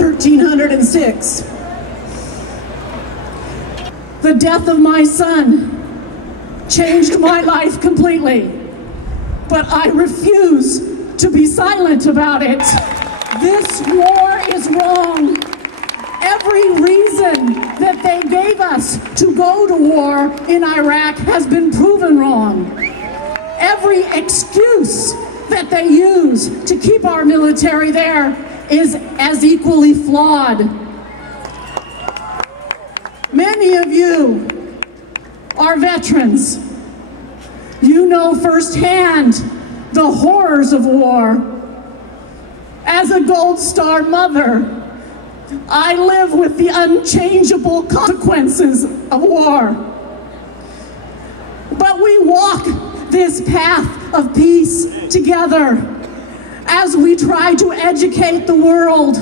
1306. The death of my son changed my life completely, but I refuse to be silent about it. This war is wrong. Every reason that they gave us to go to war in Iraq has been proven wrong. Every excuse that they use to keep our military there is as equally flawed. Many of you are veterans. You know firsthand the horrors of war. As a Gold Star mother, I live with the unchangeable consequences of war. But we walk this path of peace together as we try to educate the world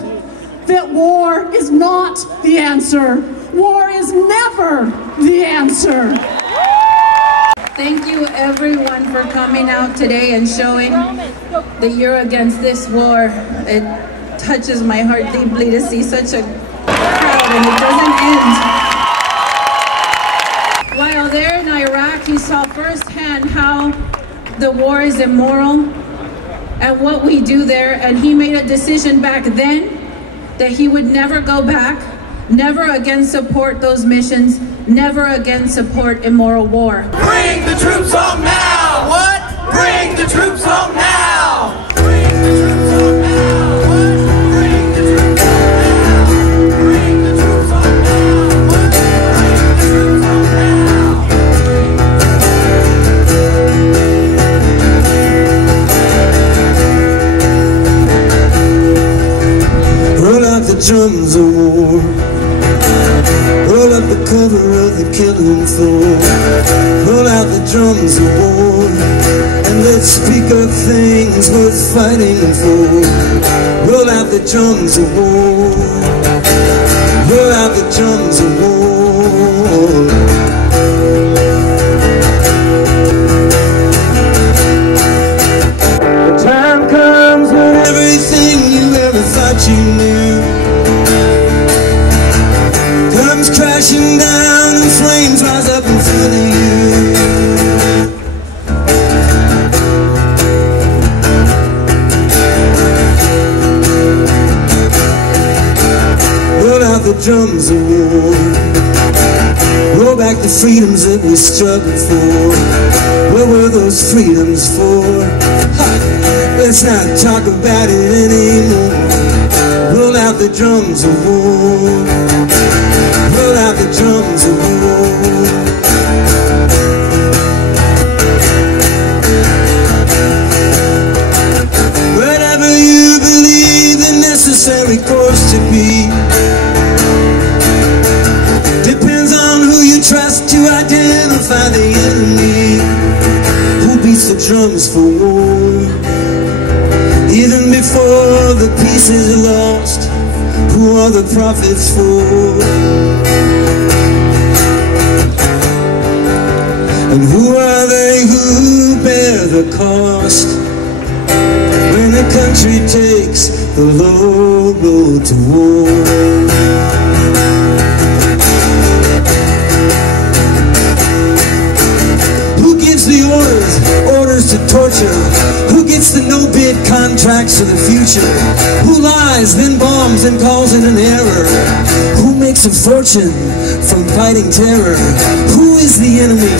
that war is not the answer. War is never the answer. Thank you everyone for coming out today and showing that you're against this war. It touches my heart deeply to see such a crowd, and it doesn't end. While there in Iraq, he saw firsthand how the war is immoral and what we do there, and he made a decision back then that he would never go back, never again support those missions, never again support immoral war. Bring the troops home now! What? Bring the troops home now! Bring the troops home now! What? Bring the troops home now! Bring the troops home now! What? Bring the troops home now! Roll out the drums of war. Roll up the cover of the killing floor. Roll out the drums of war, and let's speak of things worth fighting for. Roll out the drums of war. Roll out the drums of war. The time comes when everything you ever thought you knew comes crashing down, and flames rise up in front of you. Roll out the drums of war. Roll back the freedoms that we struggled for. What were those freedoms for? Ha! Let's not talk about it anymore. Roll out the drums of war. Roll out the drums of war. Whatever you believe the necessary course to be depends on who you trust to identify the enemy. Who beats the drums for war? Even before the peace is lost, who are the prophets for? And who are they who bear the cost when a country takes the low road to war? Who gives the orders to torture? Who gets the no-bid contracts for the future? Who lies, then bombs, and calls it an error? Who makes a fortune from fighting terror? Who is the enemy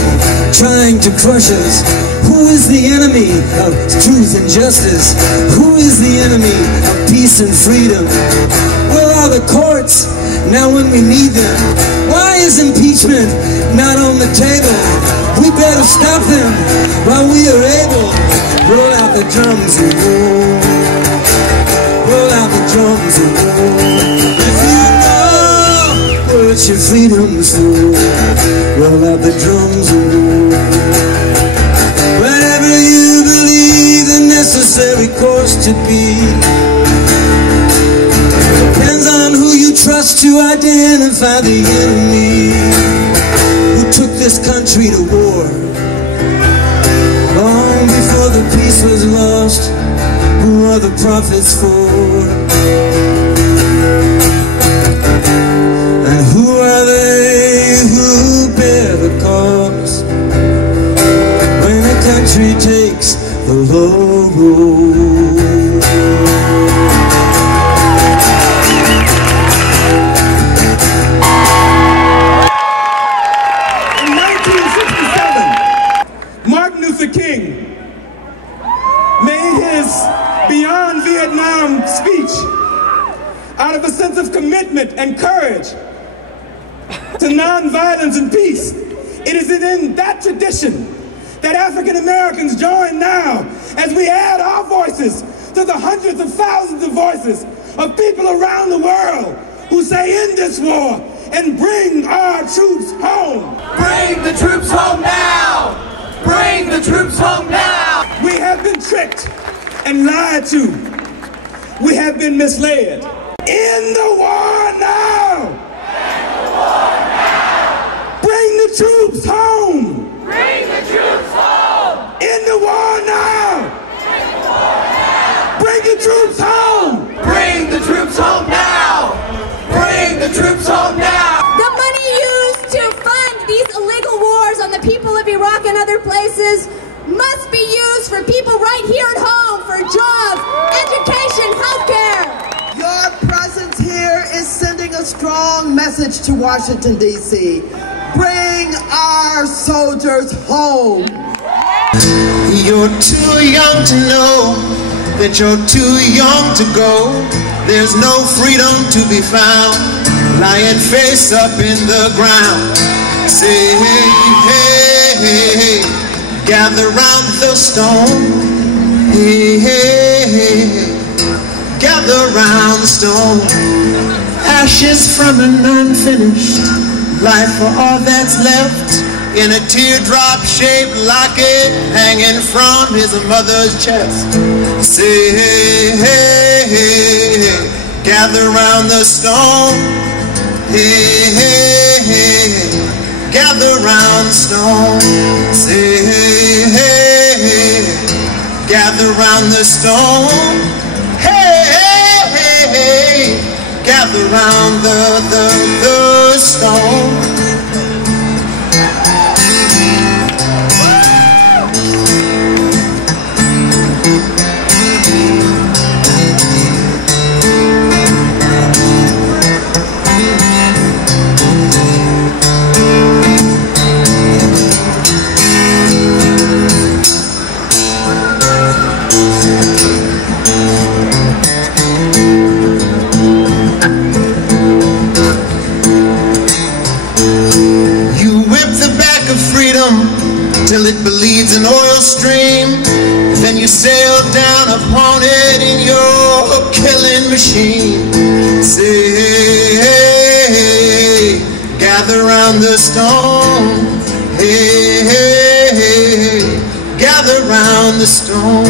trying to crush us? Who is the enemy of truth and justice? Who is the enemy of peace and freedom? Where are the courts now when we need them? Why is impeachment not on the table? We better stop them while we are able. Roll out the drums of war. Roll out the drums of war. If you know what your freedom's for, roll out the drums of war. Whatever you believe the necessary course to be depends on who you trust to identify the enemy who took this country to war. Long before the peace was lost, who are the prophets for? country takes the low road. In 1967, Martin Luther King made his Beyond Vietnam speech out of a sense of commitment and courage to nonviolence and peace. It is in that tradition that African Americans join now as we add our voices to the hundreds of thousands of voices of people around the world who say end this war and bring our troops home. Bring the troops home now! Bring the troops home now! We have been tricked and lied to. We have been misled. End the war now! End the war now! Bring the troops home! Bring the troops home! End the war now! End the war now! Bring the troops home! Bring the troops home now! Bring the troops home now! The money used to fund these illegal wars on the people of Iraq and other places must be used for people right here at home, for jobs, education, healthcare. Your presence here is sending a strong message to Washington, D.C. Bring our soldiers home. You're too young to know that you're too young to go. There's no freedom to be found, lying face up in the ground. Say, hey, hey, hey, hey, gather round the stone. Hey, hey, hey, hey, gather round the stone. Ashes from an unfinished life for all that's left, in a teardrop shaped locket hanging from his mother's chest. Say, hey, hey, hey, hey, gather round the stone. Hey, hey, hey, hey, gather round the stone. Say, hey, hey, hey, gather round the stone. Hey, hey, hey, hey, gather round the stone. Till it bleeds an oil stream, then you sail down upon it in your killing machine. Say, hey, hey, gather round the stone. Hey, hey, hey, gather round the stone.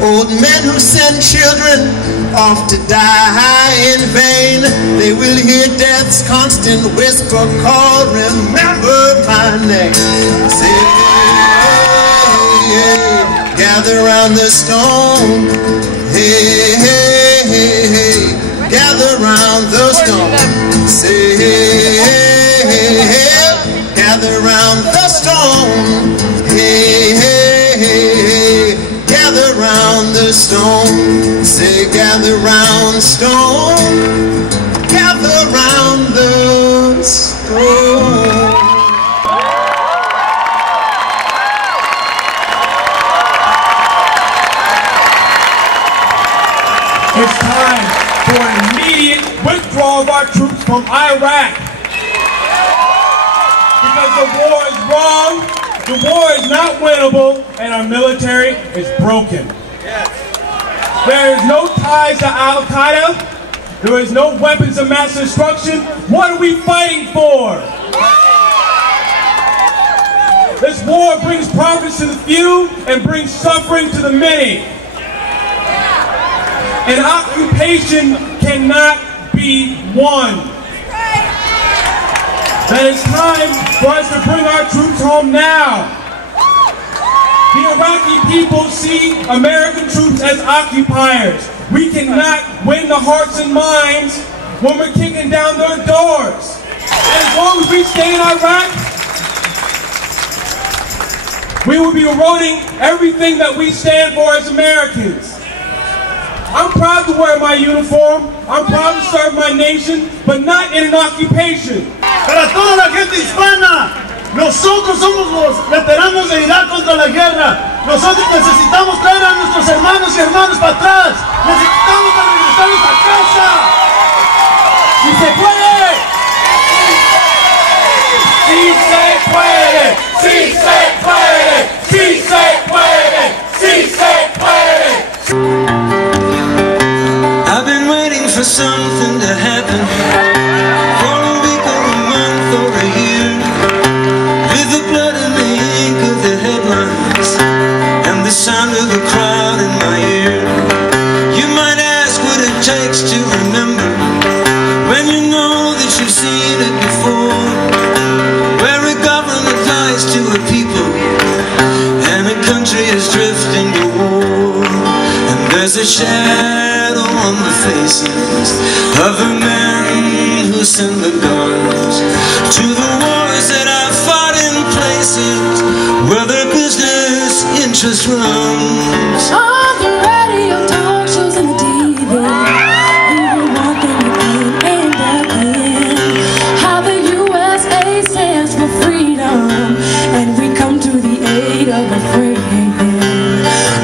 Old men who send children off to die in vain, they will hear death's constant whisper call, remember my name. Say, hey, gather round the stone. Hey, hey, hey, hey, gather round the stone. Say, hey, hey, hey, gather round the stone. Hey, hey, hey, hey, gather round the stone. Say, gather round the stone. Gather round the stone. It's time for an immediate withdrawal of our troops from Iraq. Because the war is wrong, the war is not winnable, and our military is broken. There is no ties to Al-Qaeda. There is no weapons of mass destruction. What are we fighting for? This war brings profits to the few and brings suffering to the many. An occupation cannot be won. That it's time for us to bring our troops home now. The Iraqi people see American troops as occupiers. We cannot win the hearts and minds when we're kicking down their doors. And as long as we stay in Iraq, we would be eroding everything that we stand for as Americans. I'm proud to wear my uniform, I'm proud to serve my nation, but not in an occupation. Para toda la gente hispana, nosotros somos los veteranos de Irak contra la guerra. Nosotros necesitamos traer a nuestros hermanos y hermanas para atrás. Necesitamos regresarlos a casa. ¡Si se puede! ¡Si se puede! ¡Si se puede! ¡Si se puede! ¡Si se puede! I've been waiting for something to happen for a week or a month or a year, with the blood and the ink of the headlines and the sound of the crowd in my ear. You might ask what it takes to remember when you know that you've seen it before, where a government lies to a people and a country is drifting to war, and there's a shadow on the faces of the men who send the guns to the wars that I fought in places where their business interest runs. On the radio, talk shows, and the TV, we were walking again and again. How the USA stands for freedom, and we come to the aid of a friend.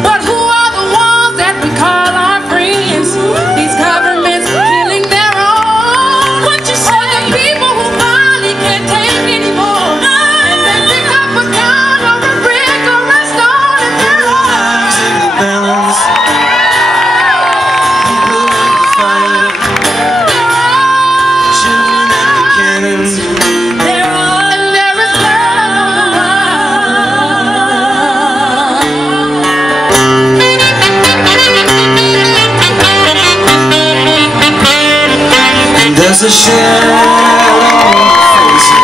But who are the ones that we call our friends? These governments killing their own. What you say? The people who finally can't take anymore, and they pick up a gun or a brick or a stone and they're Lives in the balance, people on the fire, children at the cannons. they're all, and there is blood on the And there's a shadow on the faces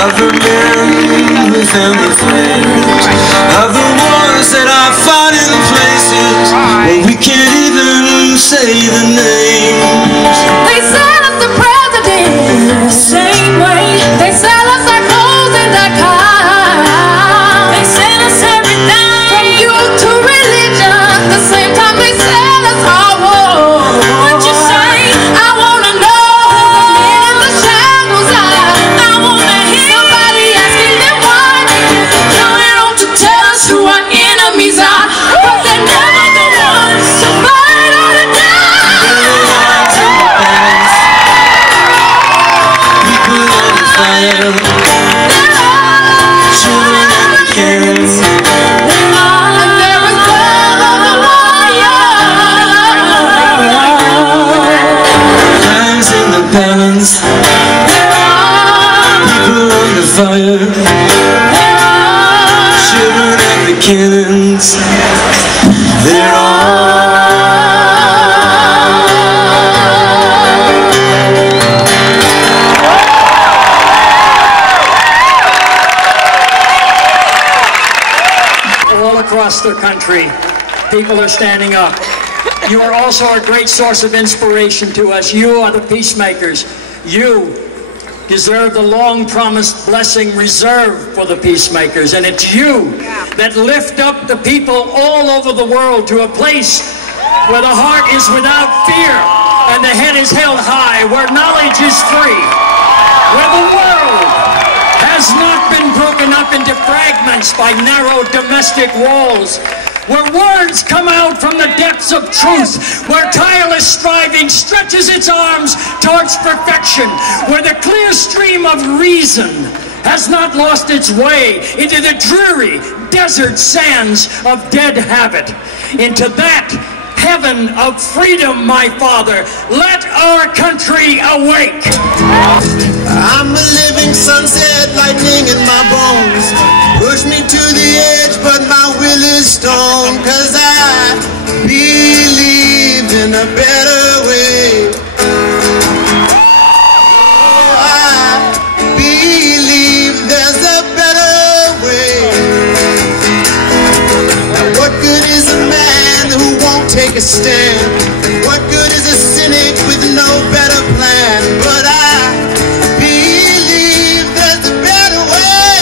of the men who found their friends, of the wars that I fought in places where we can't even say the names. They sell us the president the same way. They sell us our clothes and our cars. They sell us everything from youth to religion. The same time they sell us our war. What you say? I wanna know who the men in the shadows are. I wanna hear somebody asking them why they keep coming on to tell us who our enemies are. But they're never the ones to fight or to die. People on the fire, children at the cannons. Lives in the balance, people on the fire, children at the cannons. They're all all across the country, people are standing up. You are also a great source of inspiration to us. You are the peacemakers. You deserve the long-promised blessing reserved for the peacemakers. And it's you that lift up the people all over the world to a place where the heart is without fear and the head is held high, where knowledge is free, where the world has not been broken up into fragments by narrow domestic walls, where words come out from the depths of truth, where tireless striving stretches its arms towards perfection, where the clear stream of reason has not lost its way into the dreary desert sands of dead habit. Into that heaven of freedom, my Father, let our country awake. I'm a living sunset, lightning in my bones. Push me to the edge, but my will is stone. 'Cause I believe in a better way. Oh, I believe there's a better way. Now what good is a man who won't take a stand? What good is a cynic with no better plan? But I believe there's a better way.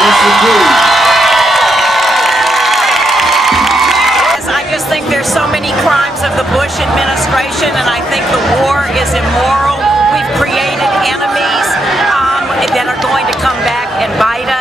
Yes, indeed. I just think there's so many crimes of the Bush administration, and I think the war is immoral. We've created enemies that are going to come back and bite us.